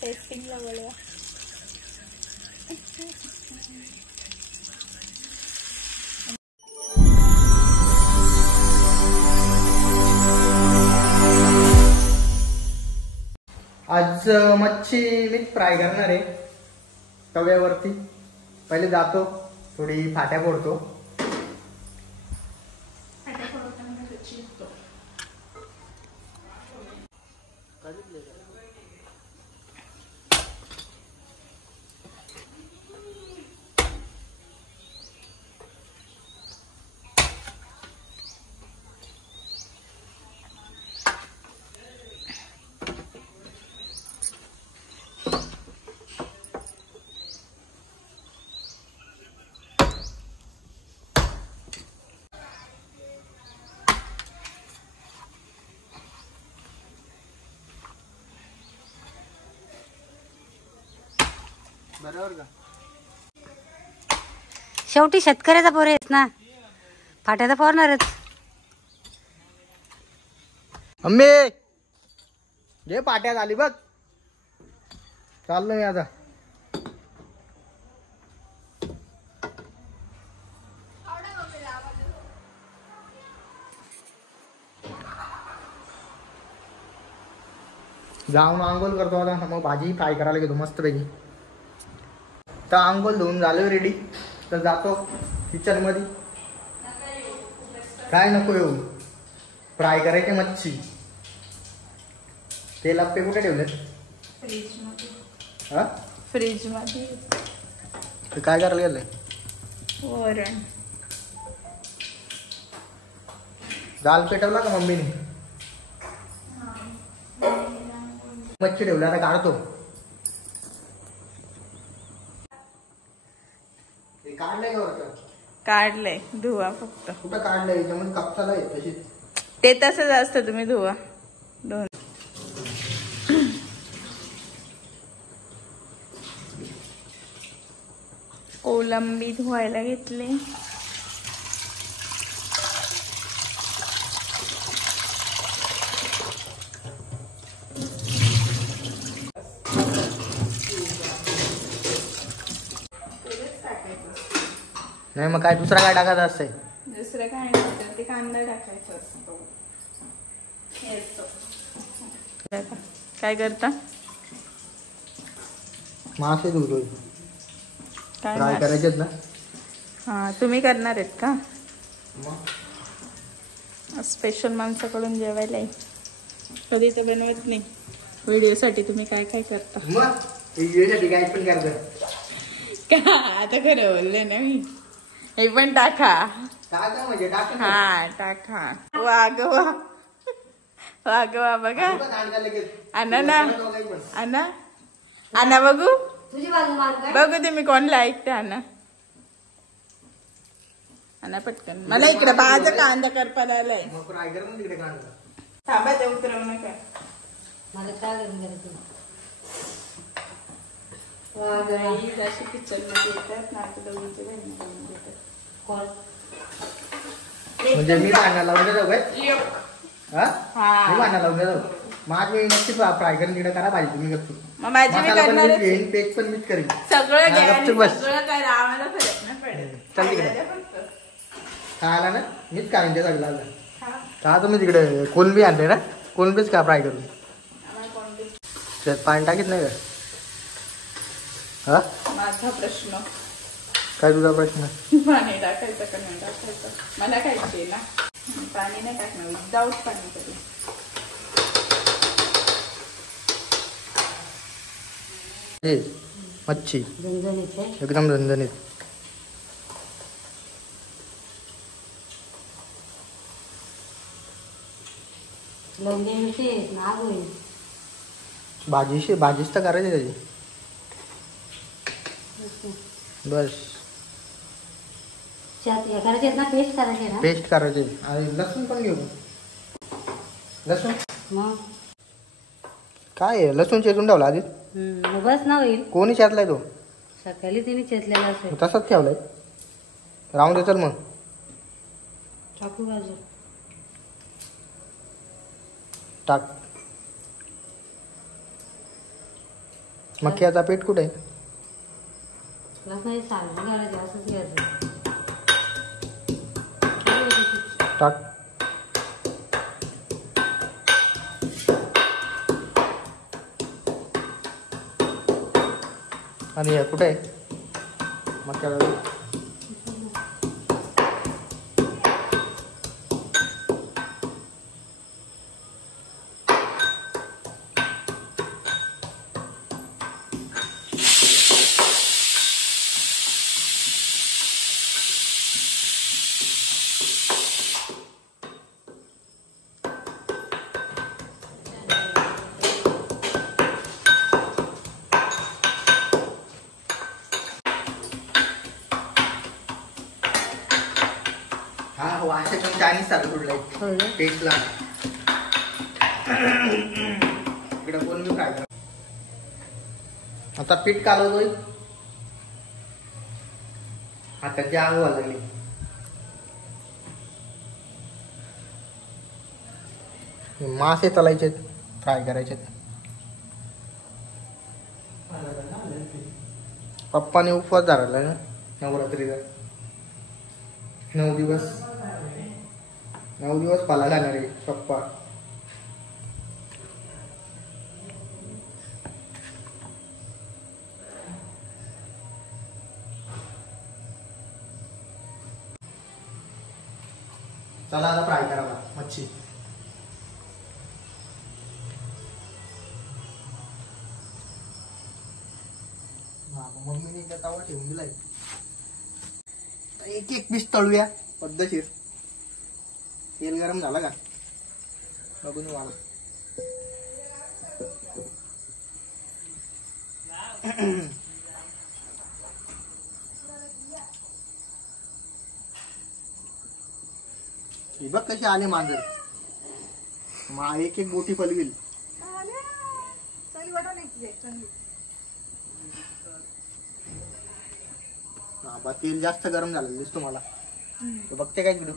टेस्टिंगला बोलवा. आज मच्छी मी फ्राय करणार आहे तव्यावरती. पहिले जातो थोडी फाट्या फोडतो. बरोबर का? शेवटी शेतकऱ्याचा पोर आहेस ना, फाट्या तर फोडणारच. अम्मी घे पाट्या झाली बघ. चाललो मी आता. जाऊन आंघोळ करतो आता. मग भाजी फ्राय करायला घेतो मस्त पैकी. तर आंघोळ धुवून झालं रेडी. तर जातो किचन मध्ये. काय नको येऊ, फ्राय करायची मच्छी. तेल आप्पे कुठे ठेवले? फ्रीज मध्ये. हा फ्रीज मध्ये. काय करायला गेलंय? वरण. दाल पेटवला का मम्मीने? मच्छी ठेवला आता काढतो. काढलंय का वरचं? काढलंय, धुवा फक्त. कुठं काढलंय? त्यामध्ये कापसाला आहे तशीच. ते तसंच असतं, तुम्ही धुवा. दोन कोलंबी धुवायला घेतले. नाही मग काय दुसरा काय टाकायचं असतंय? दुसरं काय नाही, ते कांदा टाकायचा असतो. काय करता? मासे धुतोय. काय फ्राय करायचेत ना? हा, तुम्ही करणार आहेत का? स्पेशल माणसाकडून जेवायला आहे. कधी तर बनवत नाही. व्हिडिओसाठी तुम्ही काय काय करता? मग व्हिडिओसाठी काय पण करतो का? आता खरं बोलले ना मी. हे पण टाका. टाका म्हणजे टाका. हा टाका. वागवा वागवा बघा. आणा ना, आणा आणा बघू. बघू तुम्ही कोणला ऐकते. आणा आणा पटकन. मला इकडे बाजा कांदा करपाला आलाय. थांबा, ते उतरवू नका. जशी किचन मध्ये येतात ना, आता दोघींचे म्हणजे मी भांडा लावून देतो काय? हा मी भांडा लावून देतो. माझी नक्की फ्राय करून तिकडे करा भाजी. तुम्ही करतो मग माझी मी करणार. पेज पण मीच करेन. सगळं घ्या, सगळं करा. आम्हाला फरक नाही पडेल. चल तिकडे खायला ना मीच काढून ते सगळं. का तुम्ही तिकडे कोलंबी आणले ना? कोलंबीच का फ्राय करून? त्यात पाणी टाकीत नाही का? हा माझा प्रश्न. काय तुझा प्रश्न? पाणी टाकायचं का नाही टाकायचं? मला खायचे ना. पाणी नाही टाकणार, विदाऊट पाणी करू. मच्छी एकदम झणझणीत. भाजीच तर करायची त्याची. बस पेस्ट करायची. आणि लसूण पण घेऊ. लसूण काय आहे? लसूण चेचून ठेवला आधी. बस ना होईल. कोणी चेतलाय तो? सकाळी तिने चेतलेला असेल. तसाच ठेवलाय. राहून दे. चल मग टाकू बाजू. टाक. मक्याचा पीठ कुठे आहे? टाक. आणि हे कुठे आहे मक्याचा पीठ? हा हो असे पण चायनीज सारखं सोडलंय टेस्टला. इकडे कोण मी फ्राय करा. आता पीठ कालवतोय. हाताची आग व्हायला लागली. मासे तलायचे फ्राय करायचे. पप्पाने उपवास धरला ना नवरात्रीचा. 9 दिवस पाला जाणार आहे पप्पा. चला आता फ्राय करावा मच्छी. मम्मीने एकदा तवा ठेवून दिलाय. एक एक पीस तळूया पद्धतशीर. तेल गरम झाला का बघून वाला. ही बघ कशी आले मांजर. एक एक बोटी फलविल. बा तेल जास्त गरम झालं दिसतो मला. बघते काय व्हिडिओ.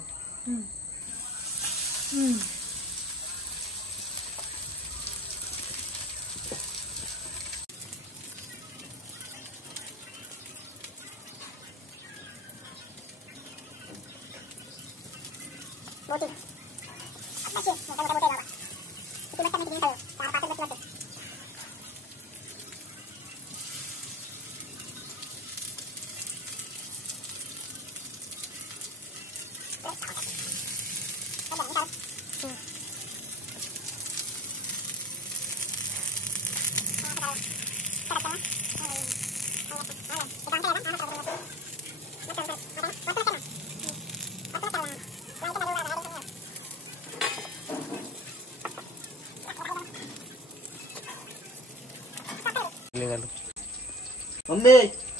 मम्मी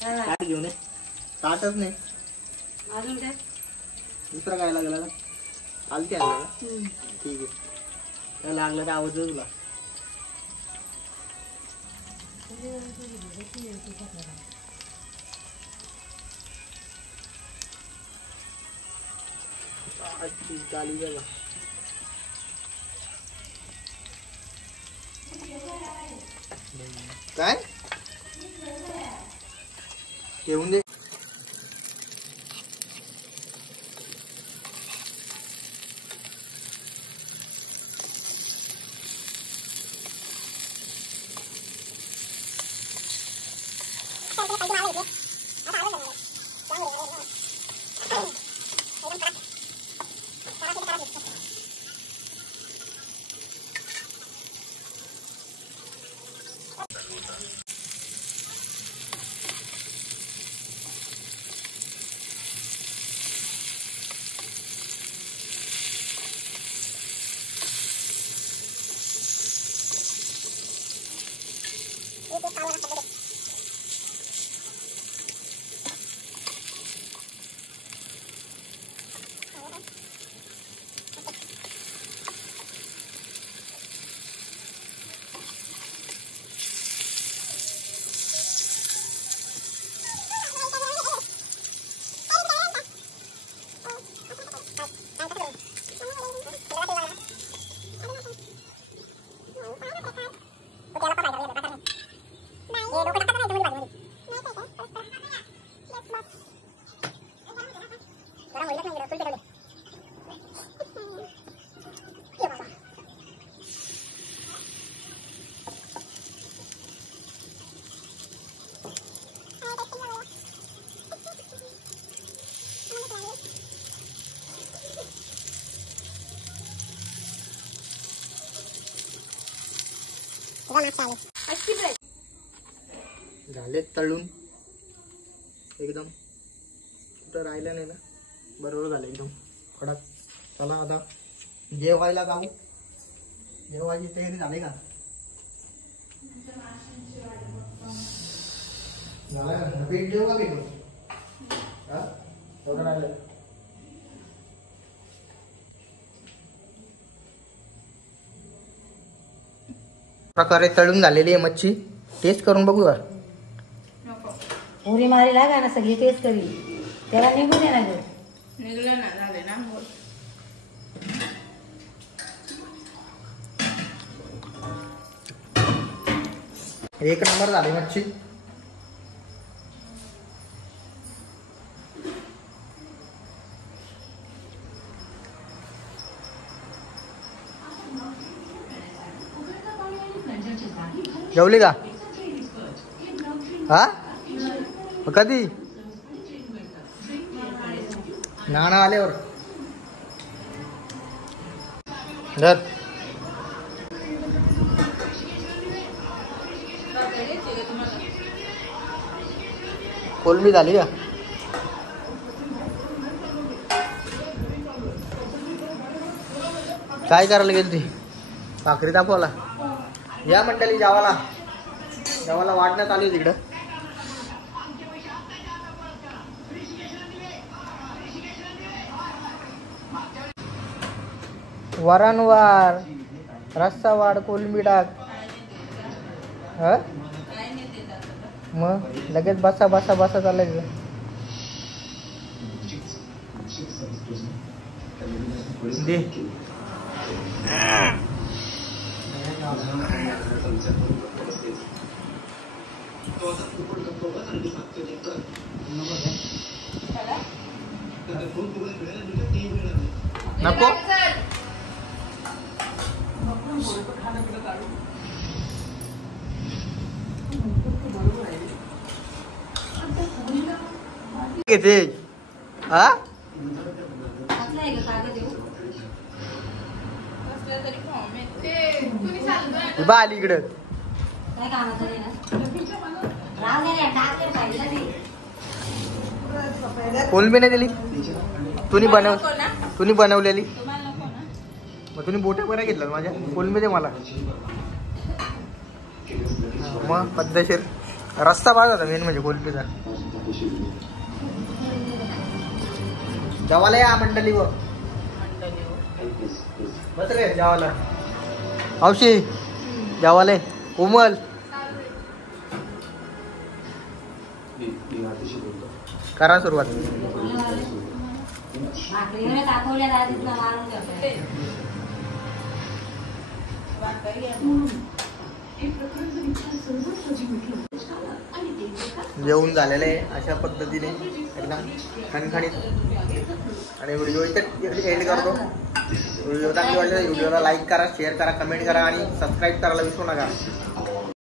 ताट घेऊन ये. ताटच नाही अजून काय दुसरा काय लागला का? आलती आणलं का? ठीक आहे. लागलं तर आवाज तुला. काय ठेवून दे. झाले तळून एकदम, कुठं राहिलं नाही ना, बरोबर झालं एकदम कडक. चला आता जेवायला जाऊ. जेवायची तयारी झाली का? पीठ देऊ का पीठ? हा थोडं राहिलं. प्रकारे तळून झालेली आहे मच्छी. टेस्ट करून बघू का? उरी मारी लागा ना, सगळी टेस्ट करी. त्याला निघू दे ना ग. निघलं ना, झाले ना. एक नंबर झाली मच्छी. जेवली का? हा कधी? नाना आल्यावर. धर. कोलंबी झाली का? काय करायला गेली ती? भाकरी दाखवायला. या मंडळी जेवायला वाढण्यात आली तिकडं. वरणवार, रस्सा वाढ, कोलंबी टाक. मग लगेच बसा बसा बसा चालायचं. दे. नको घेते. हा बा आली इकडं. काय कामाचं नाही ना. राव दे रे, टाक दे पाहिजे. कोलंबी नाही दिली. तुम्ही बनवलेली. मग तुम्ही बोट्या बऱ्या घेतल्या माझ्या. कोलंबी दे मला. मग पद्धतशीर रस्ता पाहिजे होता मेन म्हणजे कोलंबीचा. जेवायला या मंडळी व बस रे जेवायला. हौशी जेवायला. कोमल करा सुरुवात. जेवण झालेलं आहे अशा पद्धतीने एकदम खणखणीत. आणि व्हिडिओ इथे एंड करतो. व्हिडिओ चांगली वाटली व्हिडिओला लाईक करा, शेअर करा, कमेंट करा आणि सबस्क्राईब करायला विसरू नका.